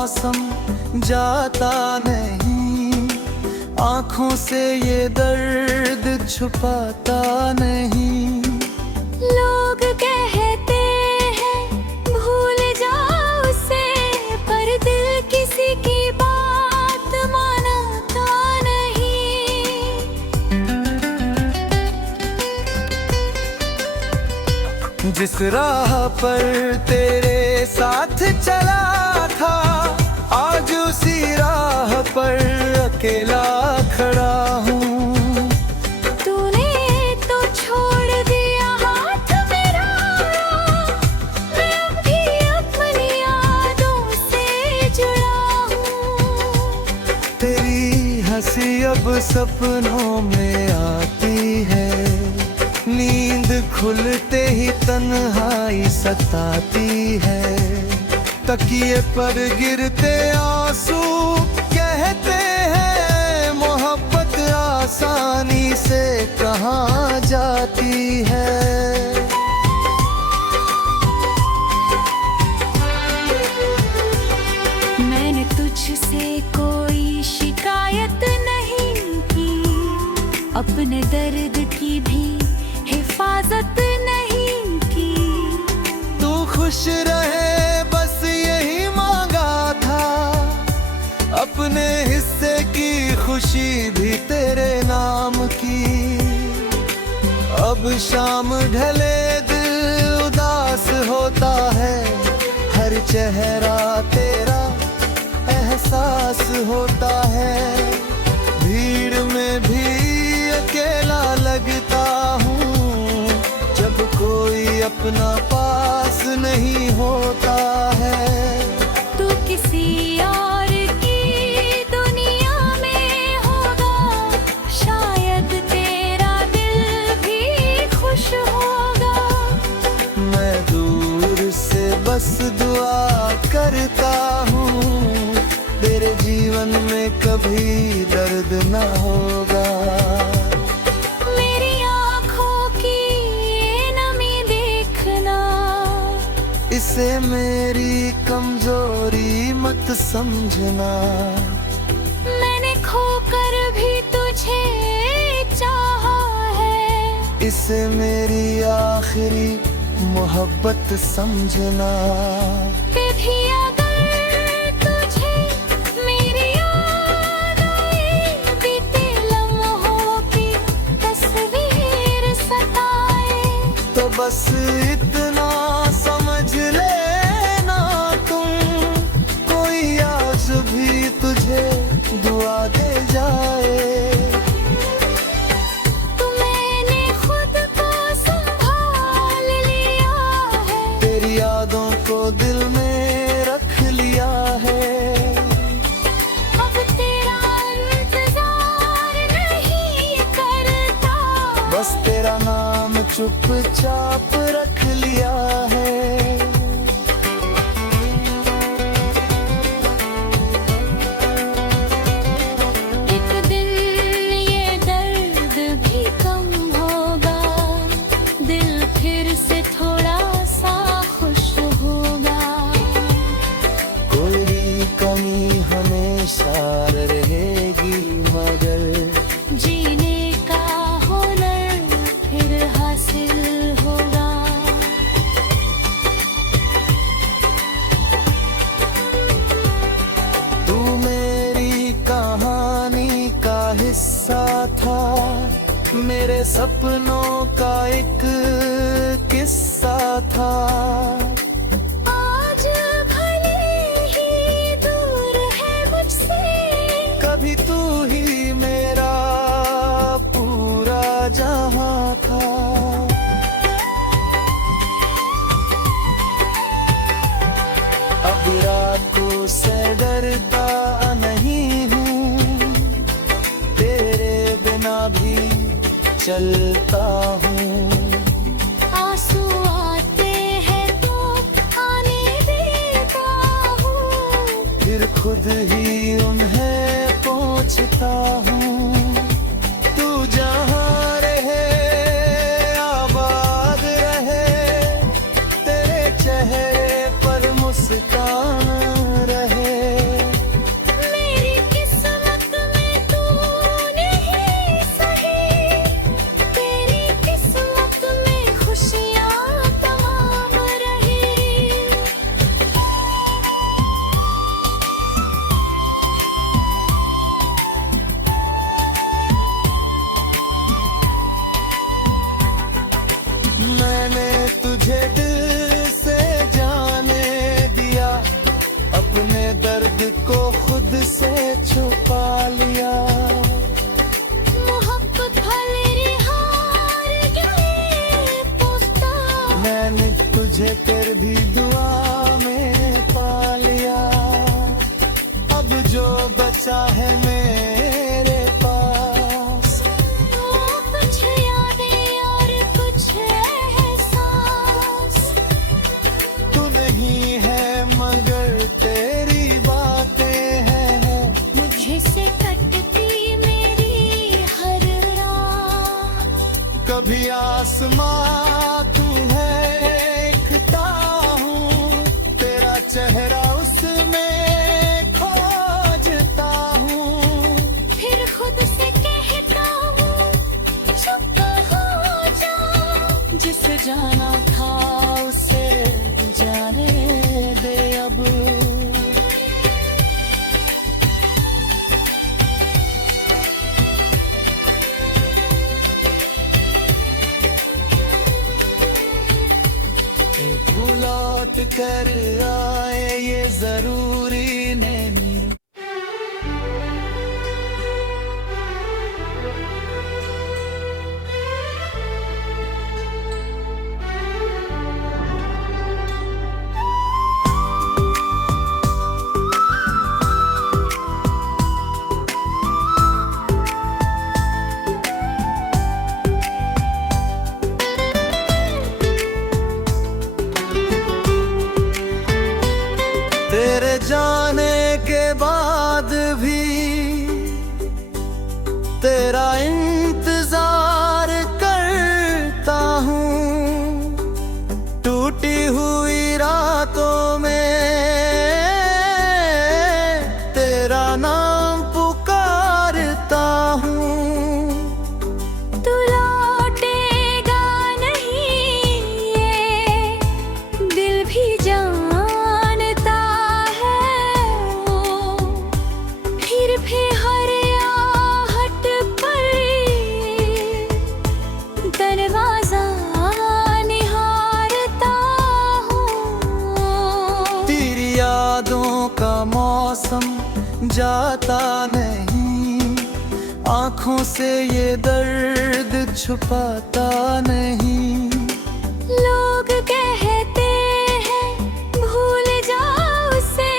मौसम जाता नहीं, आँखों से ये दर्द छुपाता नहीं। लोग कहते हैं भूल जाओ उसे, पर दिल किसी की बात मानता नहीं। जिस राह पर तेरे साथ चला था, आज उसी राह पर अकेला खड़ा हूँ। हंसी अब सपनों में आती है, नींद खुलते ही तन्हाई सताती है। तकिए पर गिरते आंसू कहते हैं मोहब्बत आसानी से कहाँ जाती है। मैंने तुझसे कोई शिकायत नहीं की, अपने दर्द की भी हिफाजत नहीं की। तू खुश रहे बस यही मांगा था, अपने हिस्से की खुशी भी तेरे नाम की। अब शाम ढले दिल उदास होता है, हर चेहरा तेरा एहसास होता है। भीड़ में भी अकेला लगता हूँ, जब कोई अपना पास नहीं होता है। तू किसी और की दुनिया में होगा, शायद तेरा दिल भी खुश होगा। मैं दूर से बस दुआ करता हूँ, तेरे जीवन में कभी दर्द न होगा। मेरी आँखों की ये नमी देखना, इसे मेरी कमजोरी मत समझना। मैंने खोकर भी तुझे चाहा है, इसे मेरी आखिरी मोहब्बत समझना। फिर भी अगर तुझे मेरी याद आए, बीते लम्हों की तस्वीर सताए, तो बस इतना समझ लेना तुम, कोई आज भी तुझे दुआ दे जाए। यादों को दिल में रख लिया है, अब तेरा इंतजार नहीं करता, बस तेरा नाम चुपचाप रख लिया है। एक दिन ये दर्द भी कम होगा, दिल फिर से थोड़ा रहेगी, मगर जीने का हुनर फिर हासिल होगा। तू मेरी कहानी का हिस्सा था, मेरे सपनों का एक किस्सा था। कभी तू ही मेरा पूरा जहां था। अब रातों से डरता नहीं हूँ, तेरे बिना भी चलता हूँ। आंसू आते हैं तो आने देता हूँ, फिर खुद ही उन्हें पहुँचता हूँ। तू जहाँ रहे आबाद रहे, तेरे चेहरे पर मुस्कान रहे। भी दुआ में पा लिया। अब जो बचा है मेरे पास कुछ यादें और कुछ एहसास। तू नहीं है मगर तेरी बातें हैं। मुझे से कटती मेरी हर राह। कभी आसमां तू है देखता हूँ, तेरा चेहरा उसमें खोजता हूँ। फिर खुद से कहता हूँ चुप हो जा। जिसे जाना था उसे जाने दे अब। तू लौट कर आए ये जरूरी नहीं। तेरे जाने के बाद भी तेरा इंतजार करता हूँ। टूटी हुई रातों में तेरा नाम पुकारता हूँ। तू लौटेगा नहीं ये दिल भी जानता है वो। फिर भी हर आहट पर दरवाजा निहारता हूँ। तेरी यादों का मौसम जाता नहीं, आँखों से ये दर्द छुपाता नहीं। लोग कहते हैं भूल जाओ उसे,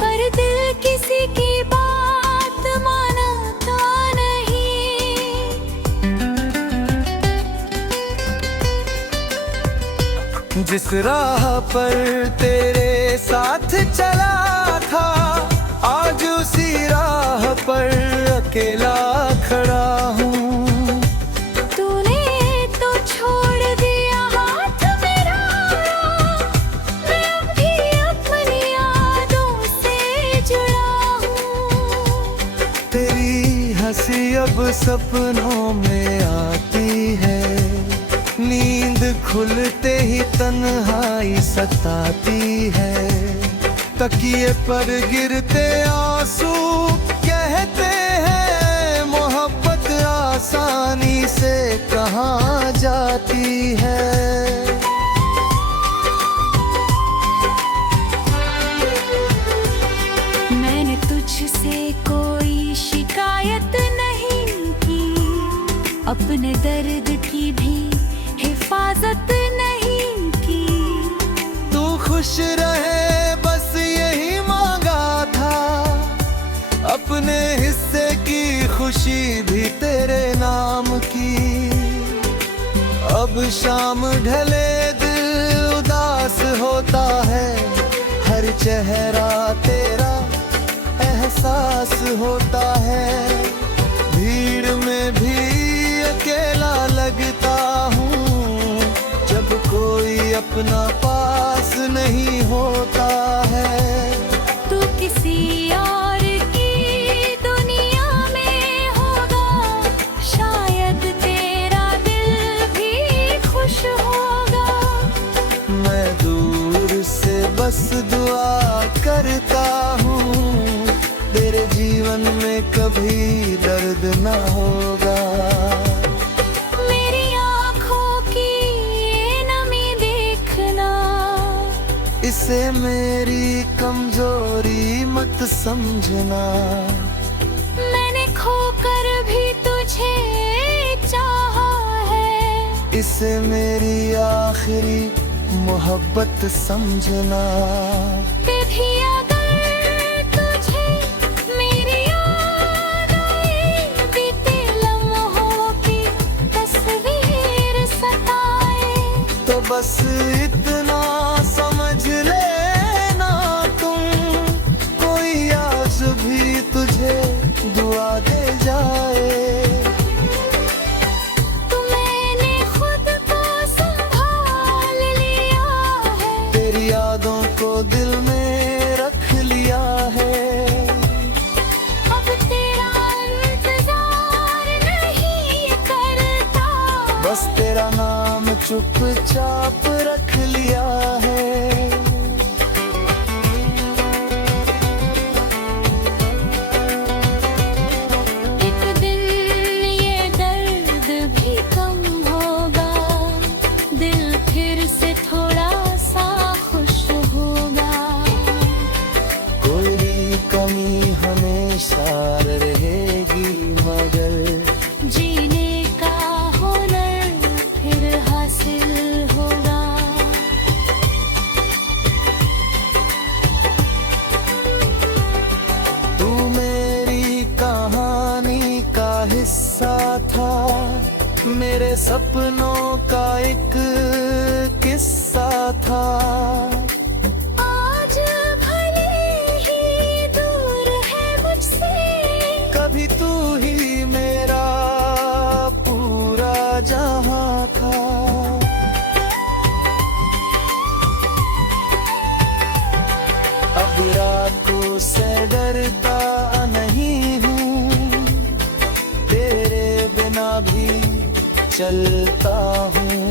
पर दिल किसी की बात मानता नहीं। जिस राह पर तेरे साथ चला था, आज उसी राह पर अकेला खड़ा हूँ। तूने तो छोड़ दिया हाथ मेरा, मैं अब भी अपनी यादों से जुड़ा हूँ। तेरी हंसी अब सपनों में आती है, नींद खुलते ही तन्हाई सताती है। तकिए पर गिरते आंसू कहते हैं मोहब्बत आसानी से कहाँ जाती है। मैंने तुझसे कोई शिकायत नहीं की, अपने दर्द की भी हिफाजत नहीं की। तू खुश रहे बस यही मांगा था, अपने हिस्से की खुशी भी तेरे नाम की। अब शाम ढले दिल उदास होता है, हर चेहरा तेरा एहसास होता है। भीड़ में भी अकेला लगता हूँ, जब कोई अपना पास नहीं होता है। तू किसी और की दुनिया में होगा, शायद तेरा दिल भी खुश होगा। मैं दूर से बस दुआ करता हूँ, तेरे जीवन में कभी दर्द न होगा। मेरी आँखों की ये नमी देखना, इसे मेरी कमजोरी मत समझना। मैंने खोकर भी तुझे चाहा है, इसे मेरी आखिरी मोहब्बत समझना। कभी अगर तुझे मेरी याद आए, बीते लम्हों की तस्वीर सताए, तो बस इतना समझ लेना तुम, कोई आज भी तुझे दुआ दे जाए। तो मैंने खुद को संभाल लिया है, तेरी यादों को दिल में रख लिया है। अब तेरा इंतजार नहीं करता, बस तेरा नाम चुपचाप रख लिया है। एक दिन ये दर्द भी कम होगा, दिल फिर से थोड़ा सा खुश होगा। कोई कमी हमेशा रहेगी, मगर जीने का हुनर फिर हासिल होगा। तू मेरी कहानी का हिस्सा था, मेरे सपनों का एक किस्सा था। आज भले ही दूर है मुझसे, कभी तू ही मेरा पूरा जहां था। अब रातों से डरता नहीं हूँ, तेरे बिना भी चलता हूँ।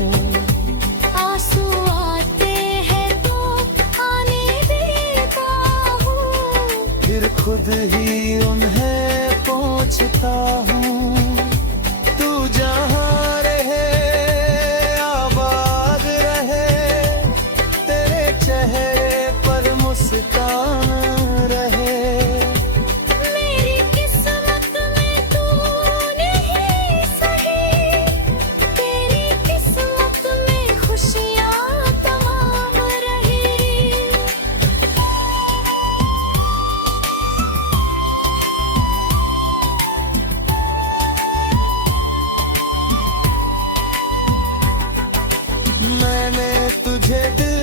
आंसू आते हैं तो आने देता हूँ, फिर खुद ही उन्हें पहुँचता हूँ। तू जहाँ रहे आबाद रहे, तेरे चेहरे पर मुस्कान रहे। मेरी किस्मत में तू नहीं सही, तेरी किस्मत में खुशियाँ तमाम रही। मैंने तुझे दिल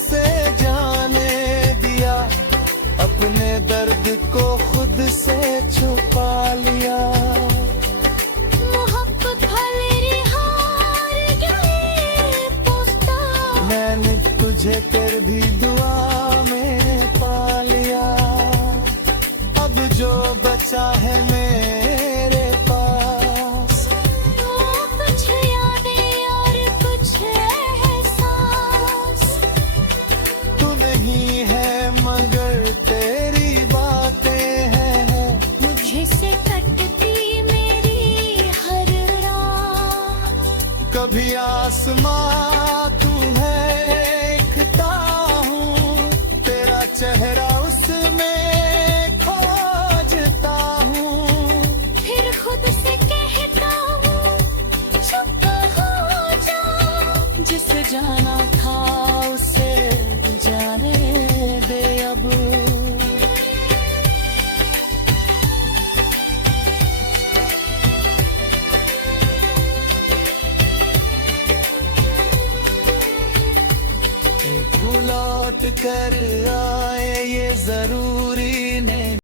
से जाने दिया, अपने दर्द को खुद से छुपा लिया। मोहब्बत भले हार गए पुख्ता, मैंने तुझे फिर भी दुआ में पा लिया। अब जो बचा है मेरे पास, कुछ यादें और कुछ एहसास। तू नहीं है मगर तेरी बातें हैं। मुझे से कटती मेरी हर रात, कभी आसमां